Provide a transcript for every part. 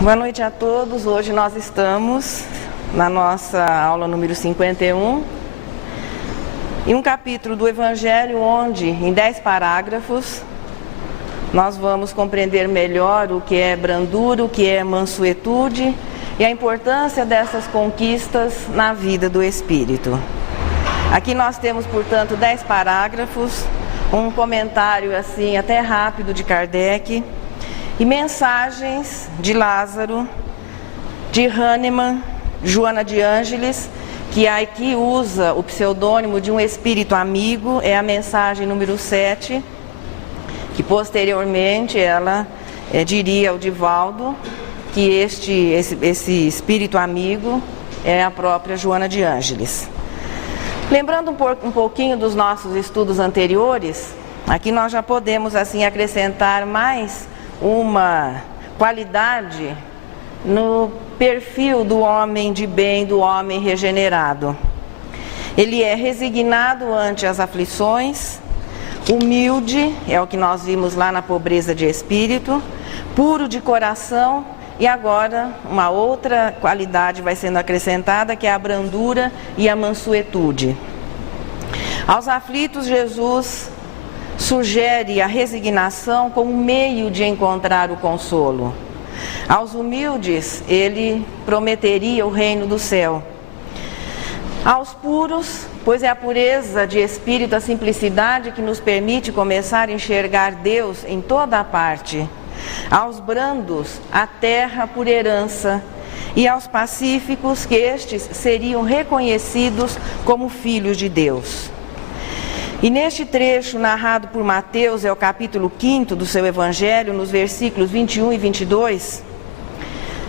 Boa noite a todos. Hoje nós estamos na nossa aula número 51, em um capítulo do Evangelho onde, em 10 parágrafos, nós vamos compreender melhor o que é brandura, o que é mansuetude e a importância dessas conquistas na vida do Espírito. Aqui nós temos, portanto, 10 parágrafos, um comentário assim até rápido de Kardec, e mensagens de Lázaro, de Hahnemann, Joana de Ângeles, que aqui usa o pseudônimo de um espírito amigo, é a mensagem número 7, que posteriormente ela diria ao Divaldo que esse espírito amigo é a própria Joana de Ângeles. Lembrando um pouquinho dos nossos estudos anteriores, aqui nós já podemos assim acrescentar mais uma qualidade no perfil do homem de bem, do homem regenerado. Ele é resignado ante as aflições, humilde, é o que nós vimos lá na pobreza de espírito, puro de coração, e agora uma outra qualidade vai sendo acrescentada, que é a brandura e a mansuetude. Aos aflitos, Jesus sugere a resignação como meio de encontrar o consolo. Aos humildes, ele prometeria o reino do céu. Aos puros, pois é a pureza de espírito, a simplicidade que nos permite começar a enxergar Deus em toda a parte. Aos brandos, a terra por herança. E aos pacíficos, que estes seriam reconhecidos como filhos de Deus. E neste trecho narrado por Mateus, é o capítulo 5 do seu Evangelho, nos versículos 21 e 22,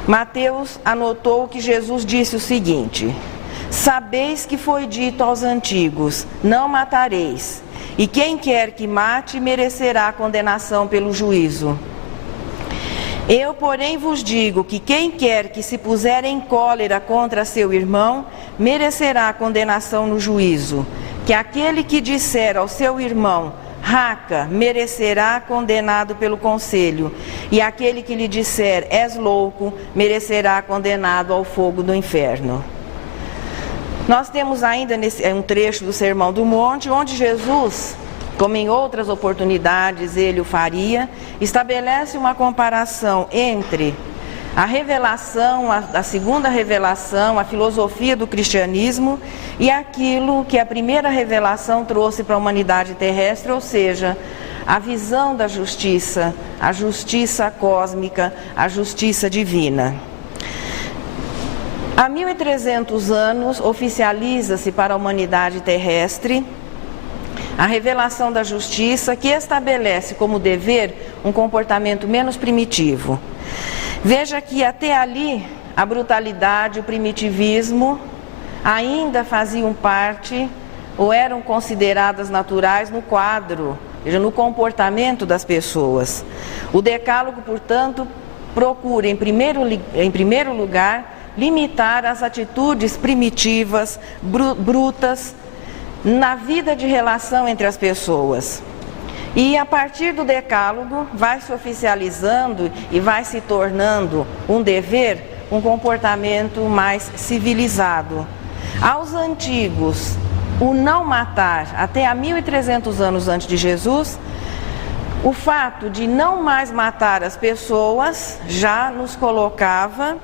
Mateus anotou que Jesus disse o seguinte: sabeis que foi dito aos antigos, não matareis, e quem quer que mate merecerá condenação pelo juízo. Eu, porém, vos digo que quem quer que se puser em cólera contra seu irmão, merecerá condenação no juízo. Que aquele que disser ao seu irmão, raca, merecerá condenado pelo conselho, e aquele que lhe disser, és louco, merecerá condenado ao fogo do inferno. Nós temos ainda um trecho do Sermão do Monte, onde Jesus, como em outras oportunidades ele o faria, estabelece uma comparação entre a revelação, a segunda revelação, a filosofia do cristianismo e aquilo que a primeira revelação trouxe para a humanidade terrestre, ou seja, a visão da justiça, a justiça cósmica, a justiça divina. Há 1300 anos oficializa-se para a humanidade terrestre a revelação da justiça, que estabelece como dever um comportamento menos primitivo. Veja que até ali a brutalidade, o primitivismo ainda faziam parte ou eram consideradas naturais no quadro, no comportamento das pessoas. O Decálogo, portanto, procura em primeiro lugar limitar as atitudes primitivas, brutas, na vida de relação entre as pessoas. E a partir do Decálogo vai se oficializando e vai se tornando um dever, um comportamento mais civilizado. Aos antigos, o não matar, até há 1300 anos antes de Jesus, o fato de não mais matar as pessoas já nos colocava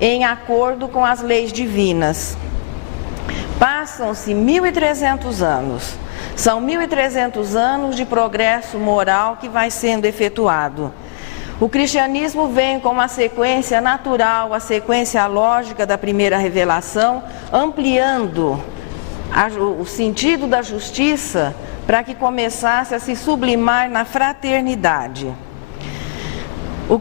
em acordo com as leis divinas. Passam-se 1300 anos. São 1300 anos de progresso moral que vai sendo efetuado. O cristianismo vem com uma sequência natural, a sequência lógica da primeira revelação, ampliando o sentido da justiça para que começasse a se sublimar na fraternidade.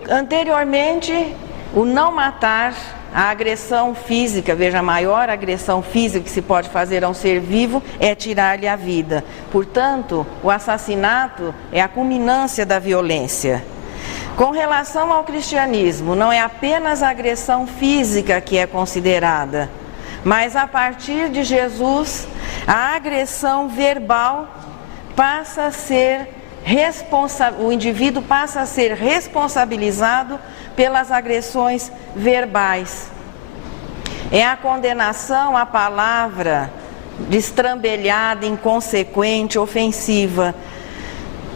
Anteriormente, o não matar, a agressão física, veja, a maior agressão física que se pode fazer a um ser vivo é tirar-lhe a vida. Portanto, o assassinato é a culminância da violência. Com relação ao cristianismo, não é apenas a agressão física que é considerada, mas a partir de Jesus, a agressão verbal passa a ser o indivíduo passa a ser responsabilizado pelas agressões verbais. É a condenação à palavra destrambelhada, inconsequente, ofensiva.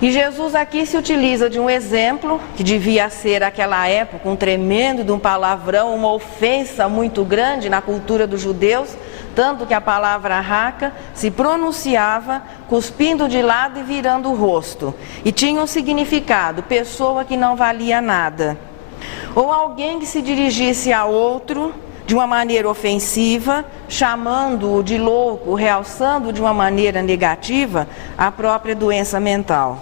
E Jesus aqui se utiliza de um exemplo, que devia ser naquela época um tremendo de um palavrão, uma ofensa muito grande na cultura dos judeus, tanto que a palavra raca se pronunciava cuspindo de lado e virando o rosto. E tinha um significado, pessoa que não valia nada. Ou alguém que se dirigisse a outro de uma maneira ofensiva, chamando-o de louco, realçando de uma maneira negativa a própria doença mental.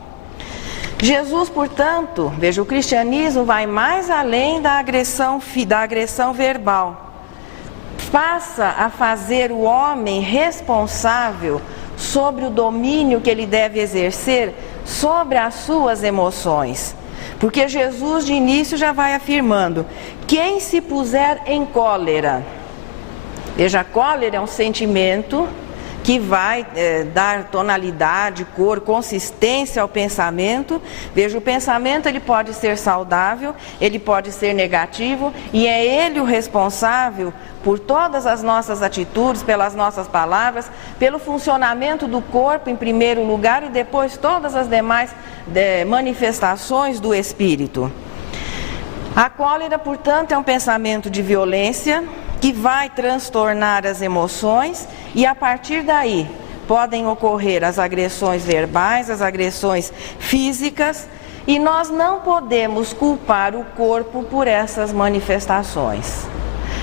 Jesus, portanto, veja, o cristianismo vai mais além da agressão verbal. Passa a fazer o homem responsável sobre o domínio que ele deve exercer sobre as suas emoções. Porque Jesus de início já vai afirmando, quem se puser em cólera, veja, a cólera é um sentimento que vai dar tonalidade, cor, consistência ao pensamento. Veja, o pensamento ele pode ser saudável, ele pode ser negativo, e é ele o responsável por todas as nossas atitudes, pelas nossas palavras, pelo funcionamento do corpo em primeiro lugar e depois todas as demais manifestações do espírito. A cólera, portanto, é um pensamento de violência que vai transtornar as emoções e a partir daí podem ocorrer as agressões verbais, as agressões físicas, e nós não podemos culpar o corpo por essas manifestações.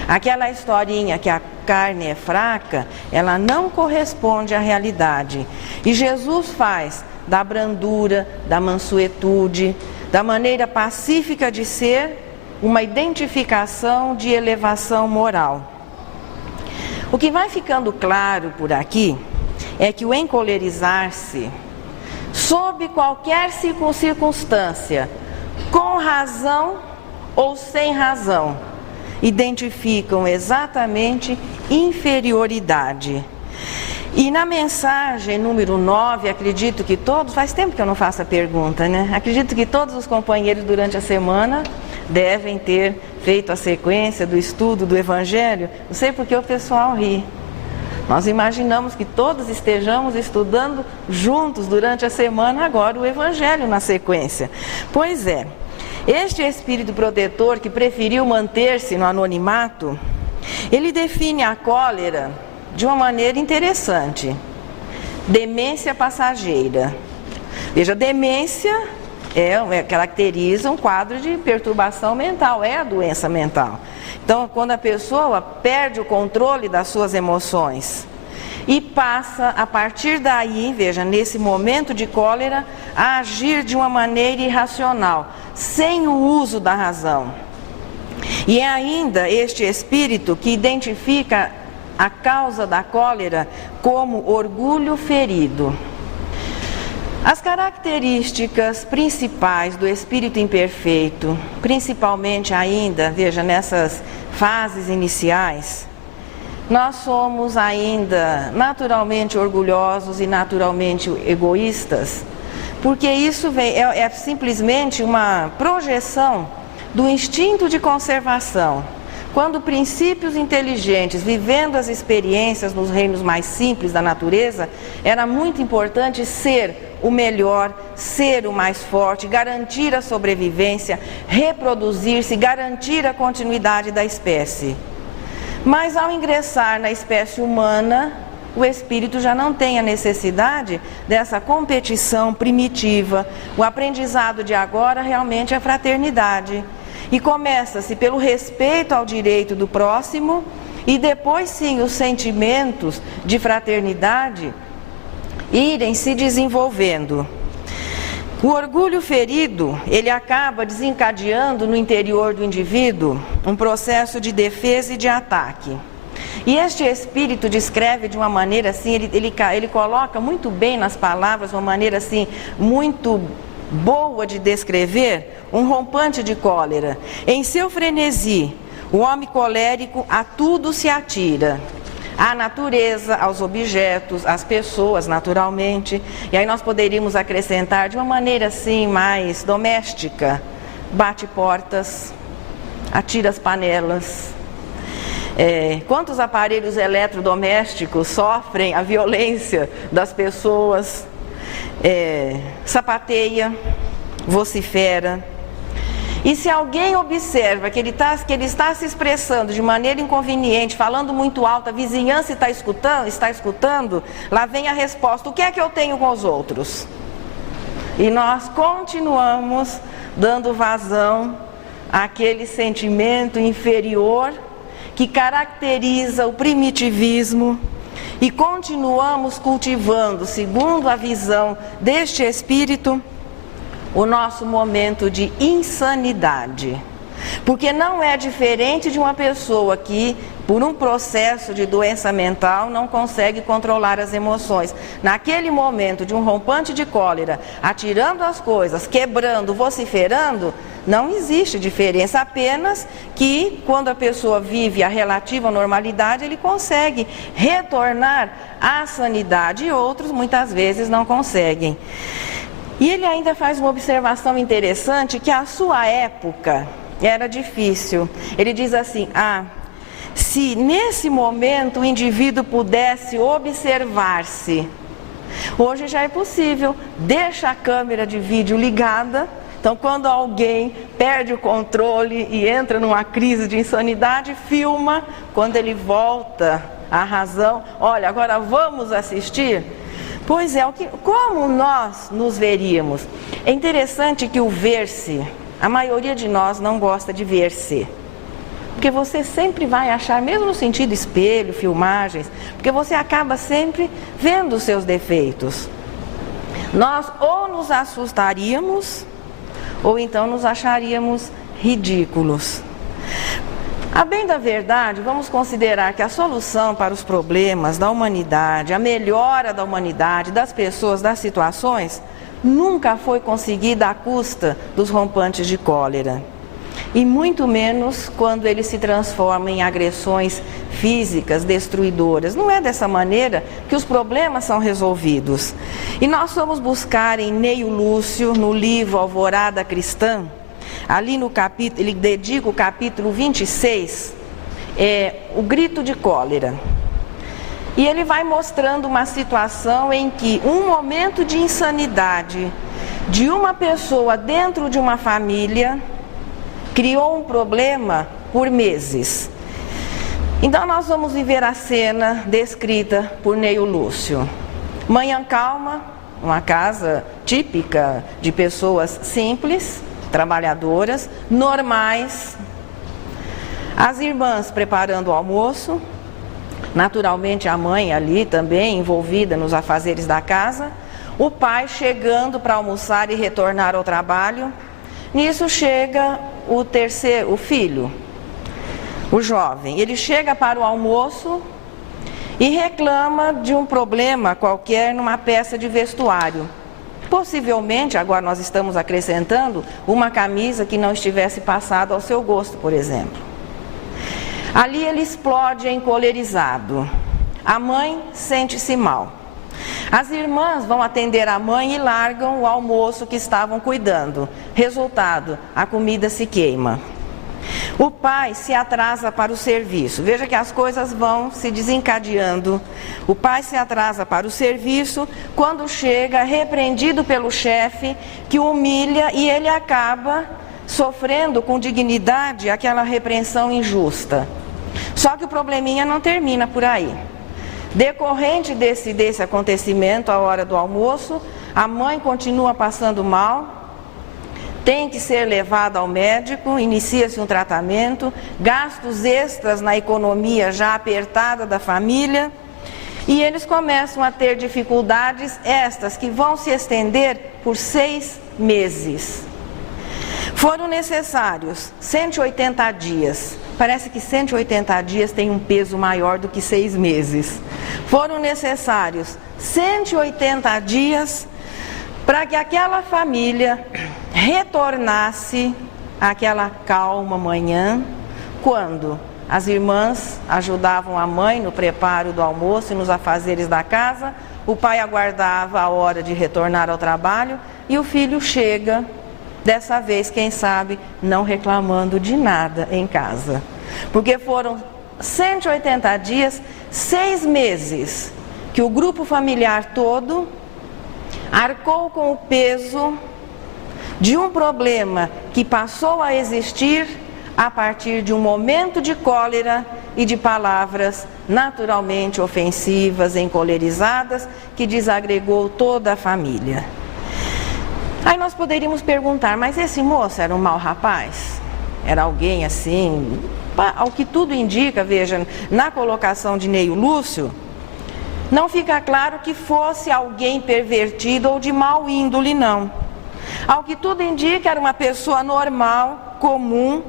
Aquela historinha que a carne é fraca, ela não corresponde à realidade. E Jesus faz da brandura, da mansuetude, da maneira pacífica de ser, uma identificação de elevação moral. O que vai ficando claro por aqui é que o encolerizar-se, sob qualquer circunstância, com razão ou sem razão, identificam exatamente inferioridade. E na mensagem número 9, acredito que todos, faz tempo que eu não faço a pergunta, né? Acredito que todos os companheiros durante a semana devem ter feito a sequência do estudo do Evangelho. Não sei porque o pessoal ri. Nós imaginamos que todos estejamos estudando juntos durante a semana agora o Evangelho na sequência. Pois é, este espírito protetor que preferiu manter-se no anonimato, ele define a cólera de uma maneira interessante. Demência passageira. Veja, demência caracteriza um quadro de perturbação mental, é a doença mental. Então, quando a pessoa perde o controle das suas emoções e passa, a partir daí, veja, nesse momento de cólera, a agir de uma maneira irracional, sem o uso da razão. E é ainda este espírito que identifica a causa da cólera como orgulho ferido. As características principais do espírito imperfeito, principalmente ainda, veja, nessas fases iniciais, nós somos ainda naturalmente orgulhosos e naturalmente egoístas, porque isso é simplesmente uma projeção do instinto de conservação. Quando princípios inteligentes, vivendo as experiências nos reinos mais simples da natureza, era muito importante ser o melhor, ser o mais forte, garantir a sobrevivência, reproduzir-se, garantir a continuidade da espécie. Mas ao ingressar na espécie humana, o espírito já não tem a necessidade dessa competição primitiva. O aprendizado de agora realmente é a fraternidade. E começa-se pelo respeito ao direito do próximo e depois sim os sentimentos de fraternidade irem se desenvolvendo. O orgulho ferido, ele acaba desencadeando no interior do indivíduo um processo de defesa e de ataque. E este espírito descreve de uma maneira assim, ele coloca muito bem nas palavras, uma maneira assim, muito boa de descrever, um rompante de cólera. Em seu frenesi, o homem colérico a tudo se atira. à natureza, aos objetos, às pessoas, naturalmente. E aí nós poderíamos acrescentar de uma maneira assim mais doméstica: bate portas, atira as panelas. Quantos aparelhos eletrodomésticos sofrem a violência das pessoas? Sapateia, vocifera. E se alguém observa que ele está se expressando de maneira inconveniente, falando muito alto, a vizinhança está escutando, lá vem a resposta: o que é que eu tenho com os outros? E nós continuamos dando vazão àquele sentimento inferior que caracteriza o primitivismo e continuamos cultivando, segundo a visão deste espírito, o nosso momento de insanidade. Porque não é diferente de uma pessoa que, por um processo de doença mental, não consegue controlar as emoções. Naquele momento de um rompante de cólera, atirando as coisas, quebrando, vociferando, não existe diferença, apenas que quando a pessoa vive a relativa normalidade, ele consegue retornar à sanidade e outros muitas vezes não conseguem. E ele ainda faz uma observação interessante, que a sua época era difícil. Ele diz assim: se nesse momento o indivíduo pudesse observar-se, hoje já é possível, deixa a câmera de vídeo ligada. Então, quando alguém perde o controle e entra numa crise de insanidade, filma. Quando ele volta à razão, olha, agora vamos assistir. Pois é, como nós nos veríamos? É interessante que o ver-se, a maioria de nós não gosta de ver-se. Porque você sempre vai achar, mesmo no sentido espelho, filmagens, porque você acaba sempre vendo os seus defeitos. Nós ou nos assustaríamos, ou então nos acharíamos ridículos. A bem da verdade, vamos considerar que a solução para os problemas da humanidade, a melhora da humanidade, das pessoas, das situações, nunca foi conseguida à custa dos rompantes de cólera. E muito menos quando eles se transformam em agressões físicas, destruidoras. Não é dessa maneira que os problemas são resolvidos. E nós vamos buscar em Neio Lúcio, no livro Alvorada Cristã, ali no capítulo, ele dedica o capítulo 26, o grito de cólera. E ele vai mostrando uma situação em que um momento de insanidade de uma pessoa dentro de uma família criou um problema por meses. Então nós vamos viver a cena descrita por Neio Lúcio. Manhã calma, uma casa típica de pessoas simples, trabalhadoras, normais. As irmãs preparando o almoço, naturalmente a mãe ali também envolvida nos afazeres da casa, o pai chegando para almoçar e retornar ao trabalho. Nisso chega o filho, o jovem. Ele chega para o almoço e reclama de um problema qualquer numa peça de vestuário. Possivelmente, agora nós estamos acrescentando, uma camisa que não estivesse passada ao seu gosto, por exemplo. Ali ele explode encolerizado. A mãe sente-se mal. As irmãs vão atender a mãe e largam o almoço que estavam cuidando. Resultado, a comida se queima. O pai se atrasa para o serviço. Veja que as coisas vão se desencadeando. O pai se atrasa para o serviço, quando chega, repreendido pelo chefe, que o humilha, e ele acaba sofrendo com dignidade aquela repreensão injusta. Só que o probleminha não termina por aí. Decorrente desse acontecimento, à hora do almoço, a mãe continua passando mal, tem que ser levada ao médico, inicia-se um tratamento, gastos extras na economia já apertada da família, e eles começam a ter dificuldades estas que vão se estender por 6 meses. Foram necessários 180 dias. Parece que 180 dias tem um peso maior do que 6 meses. Foram necessários 180 dias para que aquela família retornasse àquela calma manhã, quando as irmãs ajudavam a mãe no preparo do almoço e nos afazeres da casa, o pai aguardava a hora de retornar ao trabalho e o filho chega, dessa vez, quem sabe, não reclamando de nada em casa. Porque foram 180 dias, 6 meses, que o grupo familiar todo arcou com o peso de um problema que passou a existir a partir de um momento de cólera e de palavras naturalmente ofensivas, encolerizadas, que desagregou toda a família. Aí nós poderíamos perguntar, mas esse moço era um mau rapaz? Era alguém assim? Ao que tudo indica, veja, na colocação de Neio Lúcio, não fica claro que fosse alguém pervertido ou de mau índole, não. Ao que tudo indica, era uma pessoa normal, comum,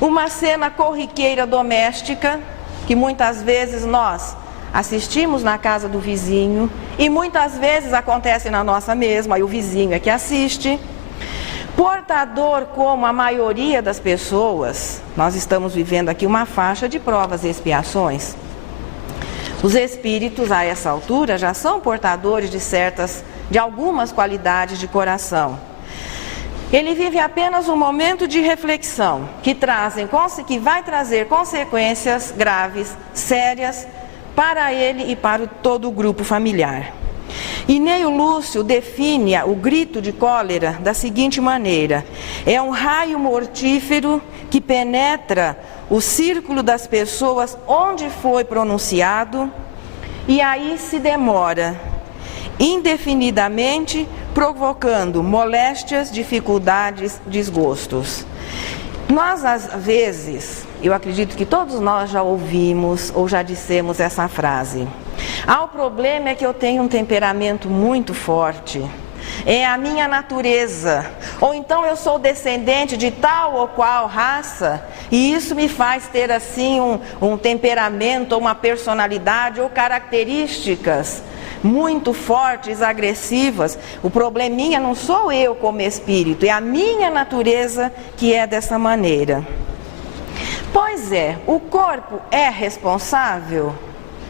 uma cena corriqueira doméstica, que muitas vezes nós assistimos na casa do vizinho, e muitas vezes acontece na nossa mesma, e o vizinho é que assiste. Portador, como a maioria das pessoas, nós estamos vivendo aqui uma faixa de provas e expiações. Os espíritos, a essa altura, já são portadores de algumas qualidades de coração. Ele vive apenas um momento de reflexão, que vai trazer consequências graves, sérias, para ele e para todo o grupo familiar. E Neio Lúcio define o grito de cólera da seguinte maneira: é um raio mortífero que penetra o círculo das pessoas onde foi pronunciado e aí se demora indefinidamente, provocando moléstias, dificuldades, desgostos. Nós, às vezes, eu acredito que todos nós já ouvimos ou já dissemos essa frase: o problema é que eu tenho um temperamento muito forte, é a minha natureza, ou então eu sou descendente de tal ou qual raça, e isso me faz ter assim um temperamento, ou uma personalidade, ou características muito fortes, agressivas. O probleminha não sou eu como espírito, é a minha natureza que é dessa maneira. Pois é, o corpo é responsável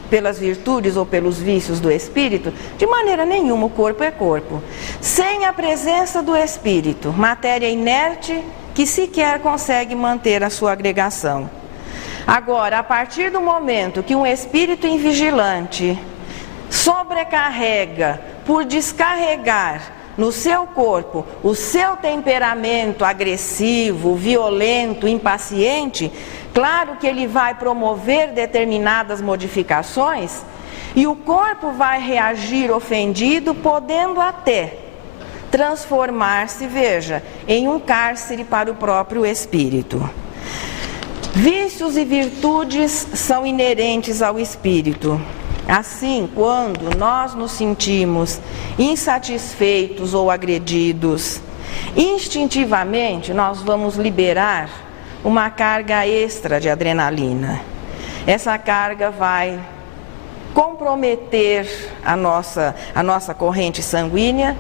pelas virtudes ou pelos vícios do espírito? De maneira nenhuma, o corpo é corpo. Sem a presença do espírito, matéria inerte que sequer consegue manter a sua agregação. Agora, a partir do momento que um espírito invigilante sobrecarrega por descarregar no seu corpo o seu temperamento agressivo, violento, impaciente, claro que ele vai promover determinadas modificações e o corpo vai reagir ofendido, podendo até transformar-se, veja, em um cárcere para o próprio espírito. Vícios e virtudes são inerentes ao espírito. Assim, quando nós nos sentimos insatisfeitos ou agredidos, instintivamente nós vamos liberar uma carga extra de adrenalina. Essa carga vai comprometer a nossa corrente sanguínea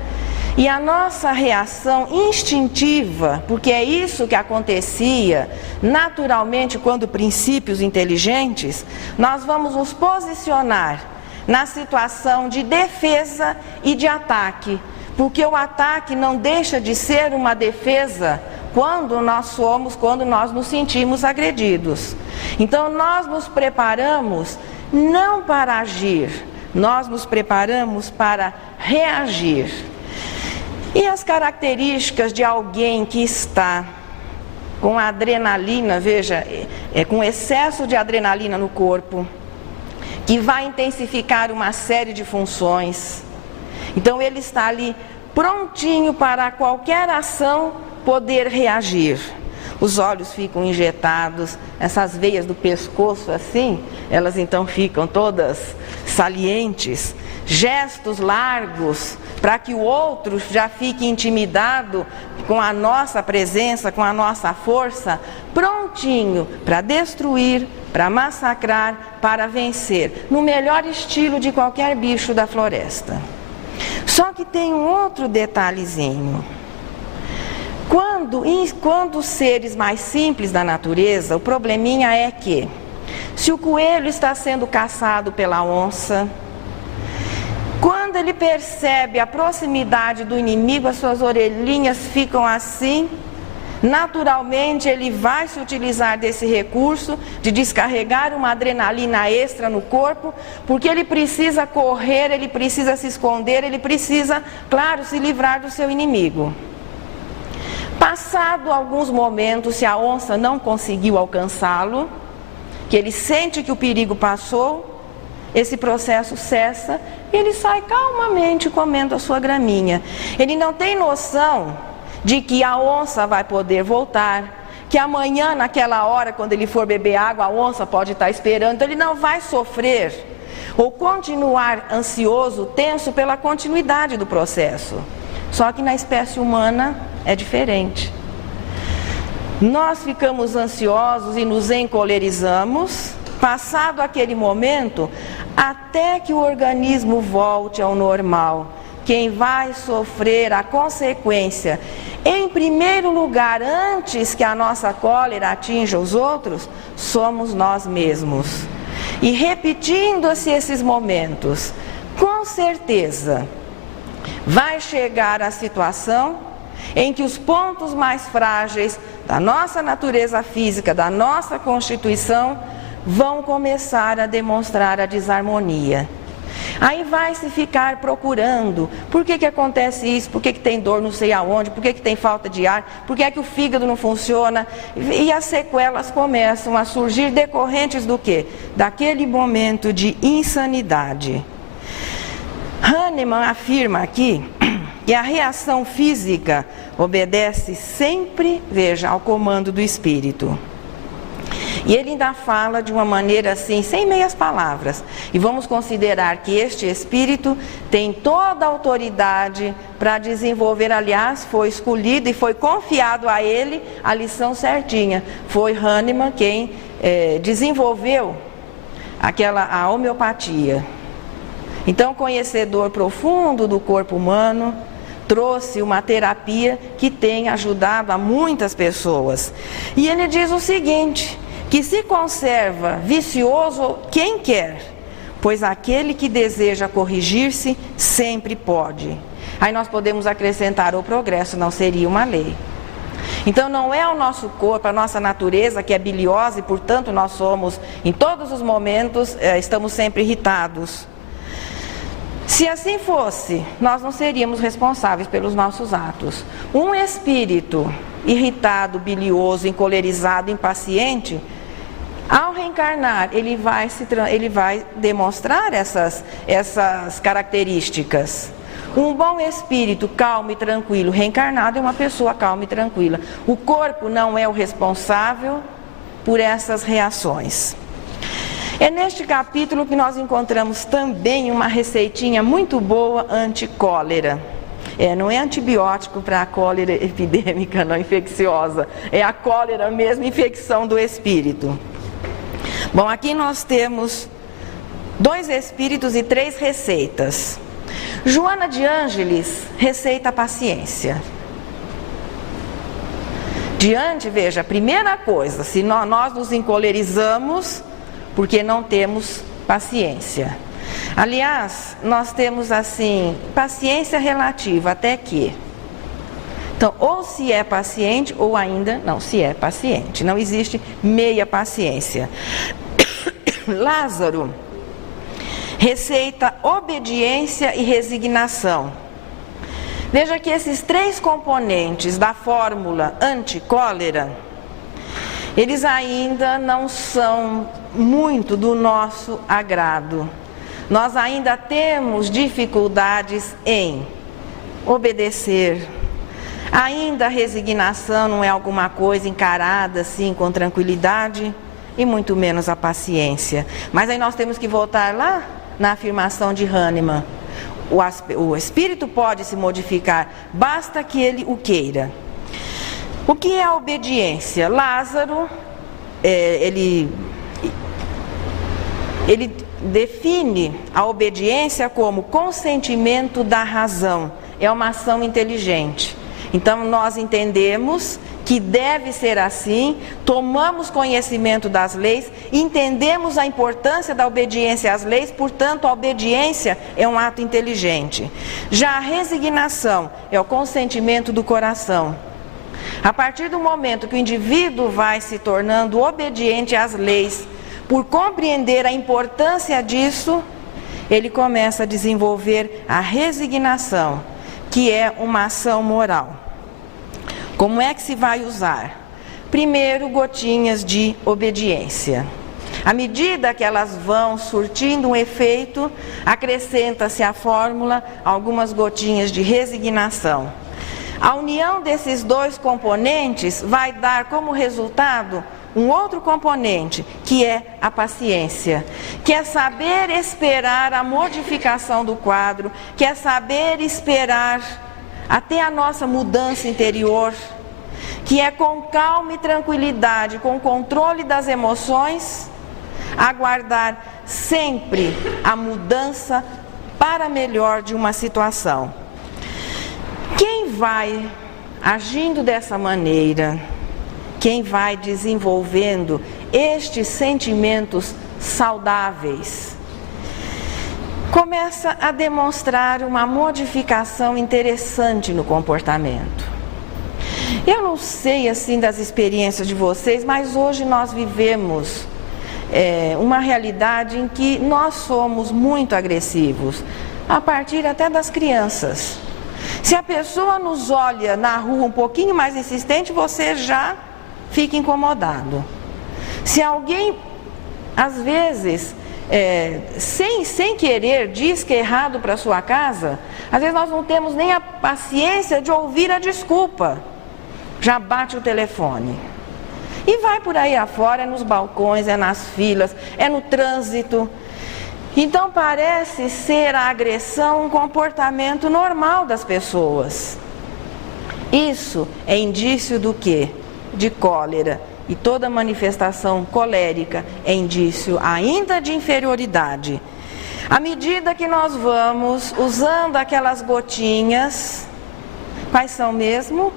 e a nossa reação instintiva, porque é isso que acontecia naturalmente quando princípios inteligentes, nós vamos nos posicionar na situação de defesa e de ataque, porque o ataque não deixa de ser uma defesa quando nós nos sentimos agredidos. Então nós nos preparamos não para agir, nós nos preparamos para reagir. E as características de alguém que está com adrenalina, veja, com excesso de adrenalina no corpo, que vai intensificar uma série de funções. Então ele está ali prontinho para qualquer ação poder reagir. Os olhos ficam injetados, essas veias do pescoço assim, elas então ficam todas salientes. Gestos largos, para que o outro já fique intimidado com a nossa presença, com a nossa força, prontinho para destruir, para massacrar, para vencer, no melhor estilo de qualquer bicho da floresta. Só que tem um outro detalhezinho. Quando Quando seres mais simples da natureza, o probleminha é que, se o coelho está sendo caçado pela onça, quando ele percebe a proximidade do inimigo, as suas orelhinhas ficam assim, naturalmente ele vai se utilizar desse recurso de descarregar uma adrenalina extra no corpo, porque ele precisa correr, ele precisa se esconder, ele precisa, claro, se livrar do seu inimigo. Passado alguns momentos, se a onça não conseguiu alcançá-lo, que ele sente que o perigo passou, esse processo cessa e ele sai calmamente comendo a sua graminha. Ele não tem noção de que a onça vai poder voltar, que amanhã, naquela hora, quando ele for beber água, a onça pode estar esperando. Então ele não vai sofrer ou continuar ansioso, tenso pela continuidade do processo. Só que na espécie humana é diferente. Nós ficamos ansiosos e nos encolerizamos, passado aquele momento, até que o organismo volte ao normal. Quem vai sofrer a consequência, em primeiro lugar, antes que a nossa cólera atinja os outros, somos nós mesmos. E repetindo-se esses momentos, com certeza, vai chegar a situação em que os pontos mais frágeis da nossa natureza física, da nossa constituição, vão começar a demonstrar a desarmonia. Aí vai se ficar procurando, por que acontece isso, por que tem dor não sei aonde, por que tem falta de ar, por que é que o fígado não funciona, e as sequelas começam a surgir decorrentes do quê? Daquele momento de insanidade. Hahnemann afirma aqui que a reação física obedece sempre, veja, ao comando do espírito. E ele ainda fala de uma maneira assim, sem meias palavras. E vamos considerar que este espírito tem toda a autoridade para desenvolver, aliás, foi escolhido e foi confiado a ele a lição certinha. Foi Hahnemann quem desenvolveu a homeopatia. Então, conhecedor profundo do corpo humano, trouxe uma terapia que tem ajudado a muitas pessoas. E ele diz o seguinte, que se conserva vicioso quem quer, pois aquele que deseja corrigir-se sempre pode. Aí nós podemos acrescentar o progresso, não seria uma lei. Então não é o nosso corpo, a nossa natureza que é biliosa e portanto nós somos, em todos os momentos, estamos sempre irritados. Se assim fosse, nós não seríamos responsáveis pelos nossos atos. Um espírito irritado, bilioso, encolerizado, impaciente, ao reencarnar, ele vai demonstrar essas características. Um bom espírito calmo e tranquilo, reencarnado, é uma pessoa calma e tranquila. O corpo não é o responsável por essas reações. É neste capítulo que nós encontramos também uma receitinha muito boa anti-cólera. Não é antibiótico para a cólera epidêmica, não infecciosa. É a cólera mesmo, infecção do espírito. Bom, aqui nós temos 2 espíritos e 3 receitas. Joana de Ângeles receita a paciência. Diante, veja, a primeira coisa, se nós nos encolerizamos porque não temos paciência. Aliás, nós temos assim, paciência relativa, até que. Então, ou se é paciente, ou ainda não se é paciente. Não existe meia paciência. Lázaro receita obediência e resignação. Veja que esses 3 componentes da fórmula anticólera, eles ainda não são muito do nosso agrado. Nós ainda temos dificuldades em obedecer. Ainda a resignação não é alguma coisa encarada assim com tranquilidade, e muito menos a paciência. Mas aí nós temos que voltar lá na afirmação de Hahnemann. O espírito pode se modificar, basta que ele o queira. O que é a obediência? Lázaro, ele define a obediência como consentimento da razão. É uma ação inteligente. Então nós entendemos que deve ser assim, tomamos conhecimento das leis, entendemos a importância da obediência às leis, portanto a obediência é um ato inteligente. Já a resignação é o consentimento do coração. A partir do momento que o indivíduo vai se tornando obediente às leis, por compreender a importância disso, ele começa a desenvolver a resignação, que é uma ação moral. Como é que se vai usar? Primeiro, gotinhas de obediência. À medida que elas vão surtindo um efeito, acrescenta-se à fórmula algumas gotinhas de resignação. A união desses dois componentes vai dar como resultado um outro componente, que é a paciência, que é saber esperar a modificação do quadro, que é saber esperar até a nossa mudança interior, que é com calma e tranquilidade, com controle das emoções, aguardar sempre a mudança para melhor de uma situação. Quem vai agindo dessa maneira, quem vai desenvolvendo estes sentimentos saudáveis, começa a demonstrar uma modificação interessante no comportamento. Eu não sei assim das experiências de vocês, mas hoje nós vivemos uma realidade em que nós somos muito agressivos, a partir até das crianças. Se a pessoa nos olha na rua um pouquinho mais insistente, você já fica incomodado. Se alguém, às vezes, sem querer, diz que é errado para sua casa, às vezes nós não temos nem a paciência de ouvir a desculpa. Já bate o telefone. E vai por aí afora, é nos balcões, é nas filas, é no trânsito. Então parece ser a agressão um comportamento normal das pessoas. Isso é indício do quê? De cólera. E toda manifestação colérica é indício ainda de inferioridade. À medida que nós vamos usando aquelas gotinhas, quais são mesmo?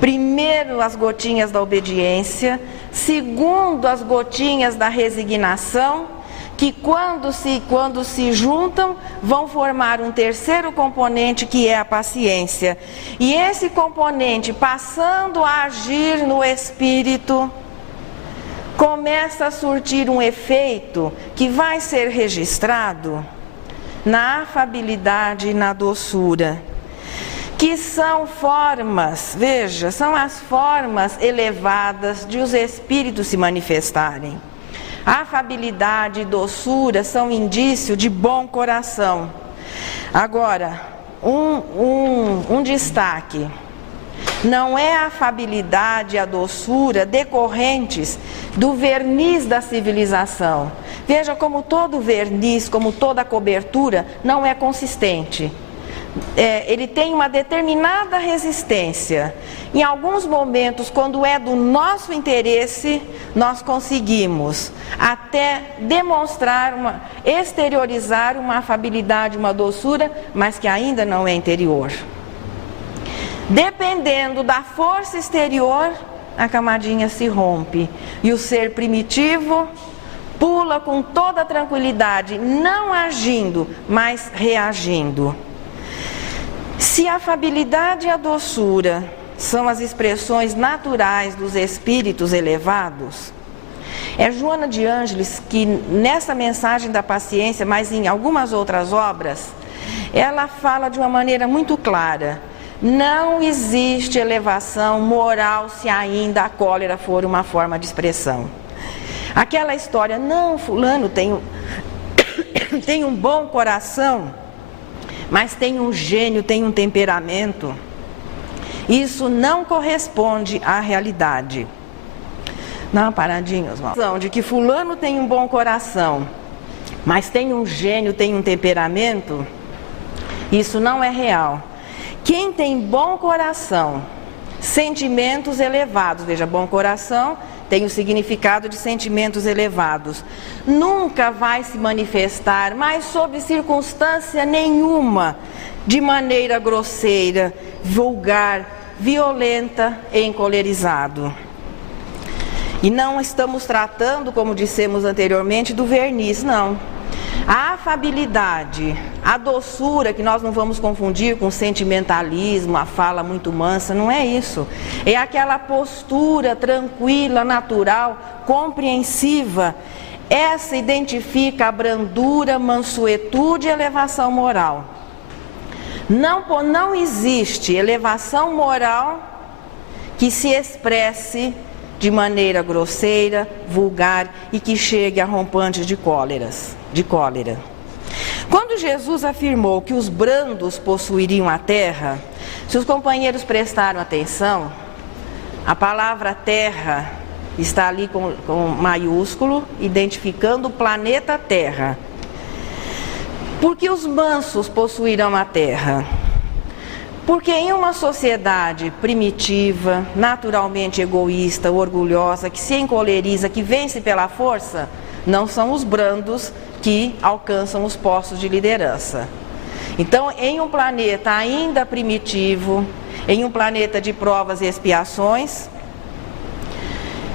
Primeiro, as gotinhas da obediência. Segundo, as gotinhas da resignação, que quando se juntam, vão formar um terceiro componente, que é a paciência. E esse componente, passando a agir no espírito, começa a surtir um efeito que vai ser registrado na afabilidade e na doçura, que são formas, veja, são as formas elevadas de os espíritos se manifestarem. Afabilidade e doçura são indício de bom coração. Agora, um destaque: não é a afabilidade e a doçura decorrentes do verniz da civilização. Veja como todo verniz, como toda cobertura, não é consistente. Ele tem uma determinada resistência. Em alguns momentos, quando é do nosso interesse, nós conseguimos até demonstrar, exteriorizar uma afabilidade, uma doçura, mas que ainda não é interior. Dependendo da força exterior, a camadinha se rompe e o ser primitivo pula com toda tranquilidade, não agindo, mas reagindo. Se a afabilidade e a doçura são as expressões naturais dos espíritos elevados, é Joana de Ângeles que, nessa mensagem da paciência, mas em algumas outras obras, ela fala de uma maneira muito clara: não existe elevação moral se ainda a cólera for uma forma de expressão. Aquela história, não, fulano tem um bom coração, mas tem um gênio, tem um temperamento. Isso não corresponde à realidade. Não, paradinho, irmãos. De que fulano tem um bom coração, mas tem um gênio, tem um temperamento, isso não é real. Quem tem bom coração, sentimentos elevados, veja, bom coração tem o significado de sentimentos elevados, nunca vai se manifestar, mas sob circunstância nenhuma, de maneira grosseira, vulgar, violenta e encolerizado. E não estamos tratando, como dissemos anteriormente, do verniz, não. A afabilidade, a doçura, que nós não vamos confundir com sentimentalismo, a fala muito mansa, não é isso. É aquela postura tranquila, natural, compreensiva. Essa identifica a brandura, mansuetude e elevação moral. Não existe elevação moral que se expresse de maneira grosseira, vulgar e que chegue a rompante de cólera. Quando Jesus afirmou que os brandos possuiriam a terra, se os companheiros prestaram atenção, a palavra terra está ali com maiúsculo, identificando o planeta Terra. Porque os mansos possuirão a terra? Porque em uma sociedade primitiva, naturalmente egoísta, orgulhosa, que se encoleriza, que vence pela força, não são os brandos que alcançam os postos de liderança. Então, em um planeta ainda primitivo, em um planeta de provas e expiações,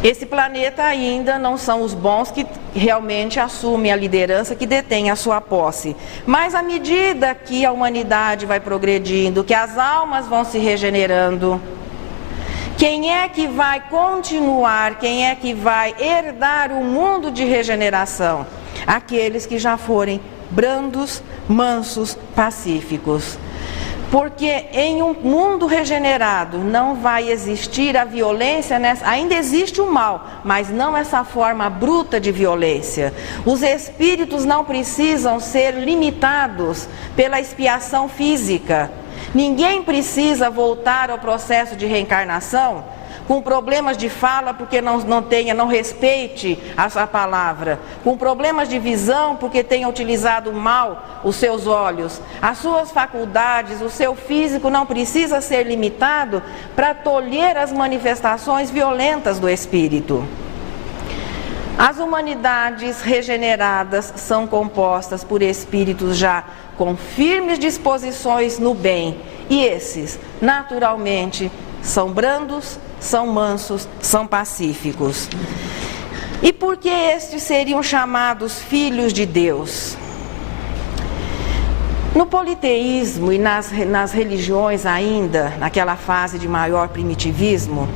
esse planeta ainda não são os bons que realmente assumem a liderança, que detêm a sua posse. Mas à medida que a humanidade vai progredindo, que as almas vão se regenerando, quem é que vai continuar, quem é que vai herdar o mundo de regeneração? Aqueles que já forem brandos, mansos, pacíficos. Porque em um mundo regenerado não vai existir a violência, ainda existe o mal, mas não essa forma bruta de violência. Os espíritos não precisam ser limitados pela expiação física. Ninguém precisa voltar ao processo de reencarnação com problemas de fala porque não respeite a palavra, com problemas de visão porque tenha utilizado mal os seus olhos, as suas faculdades, o seu físico não precisa ser limitado para tolher as manifestações violentas do espírito. As humanidades regeneradas são compostas por espíritos já com firmes disposições no bem, e esses, naturalmente, são brandos, são mansos, são pacíficos. E por que estes seriam chamados filhos de Deus? No politeísmo e nas religiões ainda, naquela fase de maior primitivismo,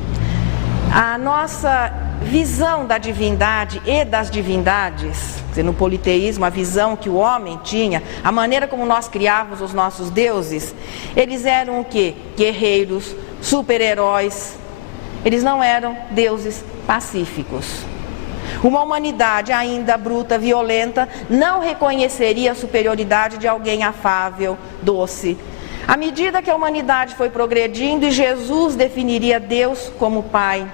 a nossa visão da divindade e das divindades, no politeísmo, a visão que o homem tinha, a maneira como nós criávamos os nossos deuses, eles eram o quê? Guerreiros, super-heróis. Eles não eram deuses pacíficos. Uma humanidade ainda bruta, violenta, não reconheceria a superioridade de alguém afável, doce. À medida que a humanidade foi progredindo e Jesus definiria Deus como Pai,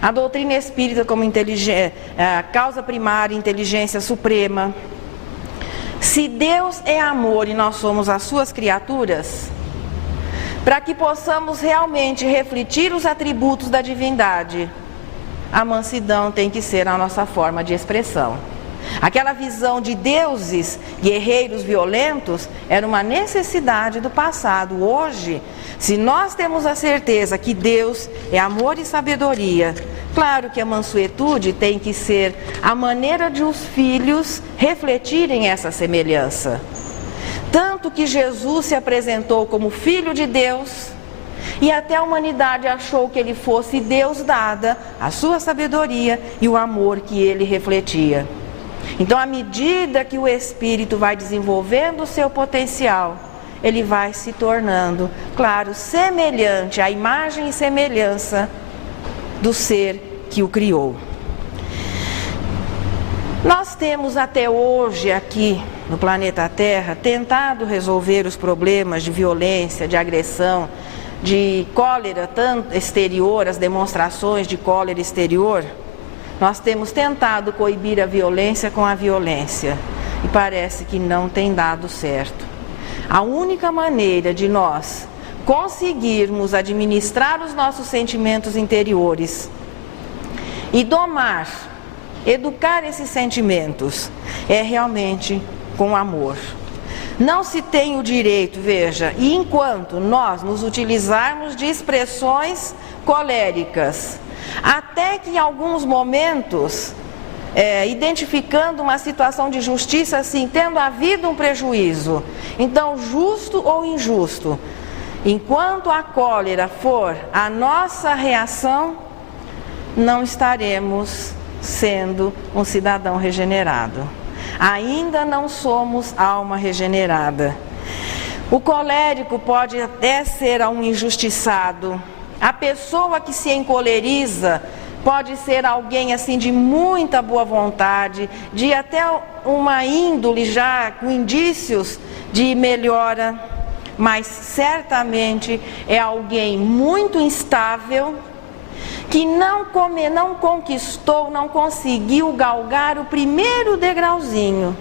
a doutrina espírita como causa primária, inteligência suprema. Se Deus é amor e nós somos as suas criaturas, para que possamos realmente refletir os atributos da divindade, a mansidão tem que ser a nossa forma de expressão. Aquela visão de deuses, guerreiros violentos, era uma necessidade do passado. Hoje, se nós temos a certeza que Deus é amor e sabedoria, claro que a mansuetude tem que ser a maneira de os filhos refletirem essa semelhança. Tanto que Jesus se apresentou como Filho de Deus, e até a humanidade achou que ele fosse Deus dada a sua sabedoria e o amor que ele refletia. Então, à medida que o espírito vai desenvolvendo o seu potencial, ele vai se tornando, claro, semelhante à imagem e semelhança do ser que o criou. Nós temos até hoje aqui no planeta Terra tentado resolver os problemas de violência, de agressão, de cólera tanto exterior, as demonstrações de cólera exterior. Nós temos tentado coibir a violência com a violência e parece que não tem dado certo. A única maneira de nós conseguirmos administrar os nossos sentimentos interiores e domar, educar esses sentimentos, é realmente com amor. Não se tem o direito, veja, e enquanto nós nos utilizarmos de expressões coléricas, até que em alguns momentos, identificando uma situação de justiça, assim, tendo havido um prejuízo, então justo ou injusto, enquanto a cólera for a nossa reação, não estaremos sendo um cidadão regenerado. Ainda não somos alma regenerada. O colérico pode até ser um injustiçado. A pessoa que se encoleriza pode ser alguém assim de muita boa vontade, de até uma índole já com indícios de melhora, mas certamente é alguém muito instável, que não conquistou, não conseguiu galgar o primeiro degrauzinho.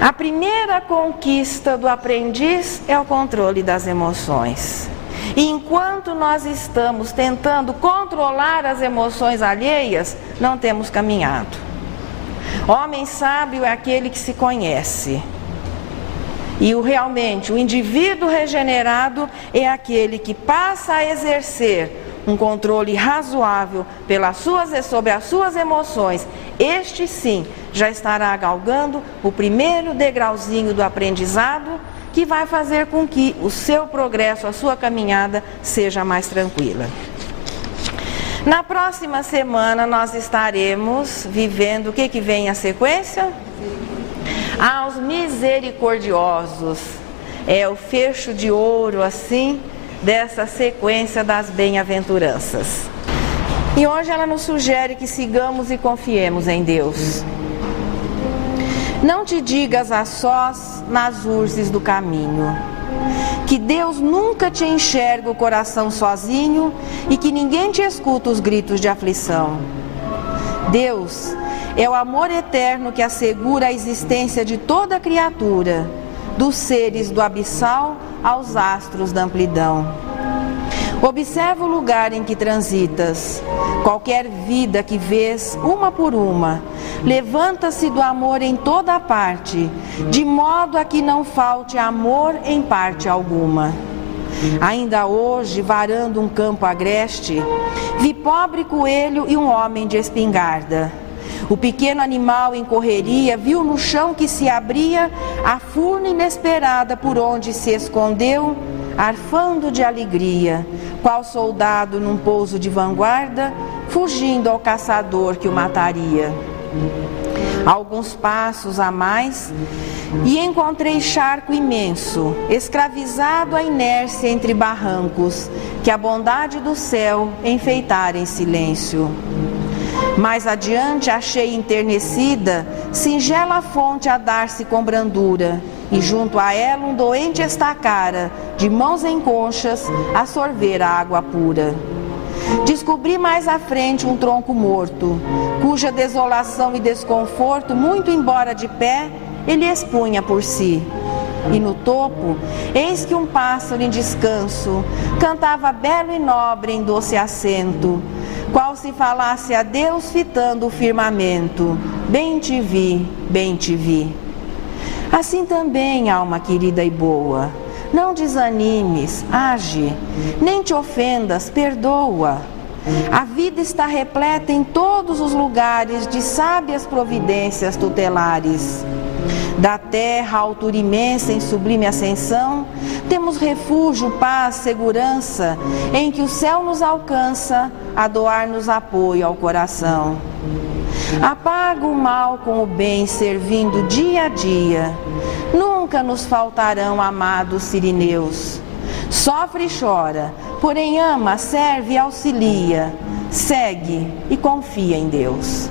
A primeira conquista do aprendiz é o controle das emoções. E enquanto nós estamos tentando controlar as emoções alheias, não temos caminhado. Homem sábio é aquele que se conhece. E realmente, o indivíduo regenerado é aquele que passa a exercer um controle razoável sobre as suas emoções. Este sim já estará galgando o primeiro degrauzinho do aprendizado, que vai fazer com que o seu progresso, a sua caminhada seja mais tranquila. Na próxima semana nós estaremos vivendo, o que vem a sequência? Aos misericordiosos. É o fecho de ouro, assim, dessa sequência das bem-aventuranças. E hoje ela nos sugere que sigamos e confiemos em Deus. Não te digas a sós nas urzes do caminho, que Deus nunca te enxerga o coração sozinho e que ninguém te escuta os gritos de aflição. Deus é o amor eterno que assegura a existência de toda criatura, dos seres do abissal aos astros da amplidão. Observa o lugar em que transitas. Qualquer vida que vês, uma por uma, levanta-se do amor em toda a parte, de modo a que não falte amor em parte alguma. Ainda hoje, varando um campo agreste, vi pobre coelho e um homem de espingarda. O pequeno animal em correria viu no chão que se abria a furna inesperada por onde se escondeu, arfando de alegria, qual soldado num pouso de vanguarda, fugindo ao caçador que o mataria. Alguns passos a mais e encontrei charco imenso, escravizado à inércia entre barrancos, que a bondade do céu enfeitara em silêncio. Mais adiante achei enternecida, singela fonte a dar-se com brandura, e junto a ela um doente estacara, de mãos em conchas, a sorver a água pura. Descobri mais à frente um tronco morto, cuja desolação e desconforto, muito embora de pé, ele expunha por si. E no topo, eis que um pássaro em descanso cantava belo e nobre em doce acento, qual se falasse a Deus fitando o firmamento: bem te vi, bem te vi. Assim também, alma querida e boa, não desanimes, age, nem te ofendas, perdoa. A vida está repleta em todos os lugares de sábias providências tutelares. Da terra, altura imensa em sublime ascensão, temos refúgio, paz, segurança, em que o céu nos alcança a dar-nos apoio ao coração. Apaga o mal com o bem, servindo dia a dia. Nunca nos faltarão amados sirineus. Sofre e chora, porém ama, serve e auxilia. Segue e confia em Deus.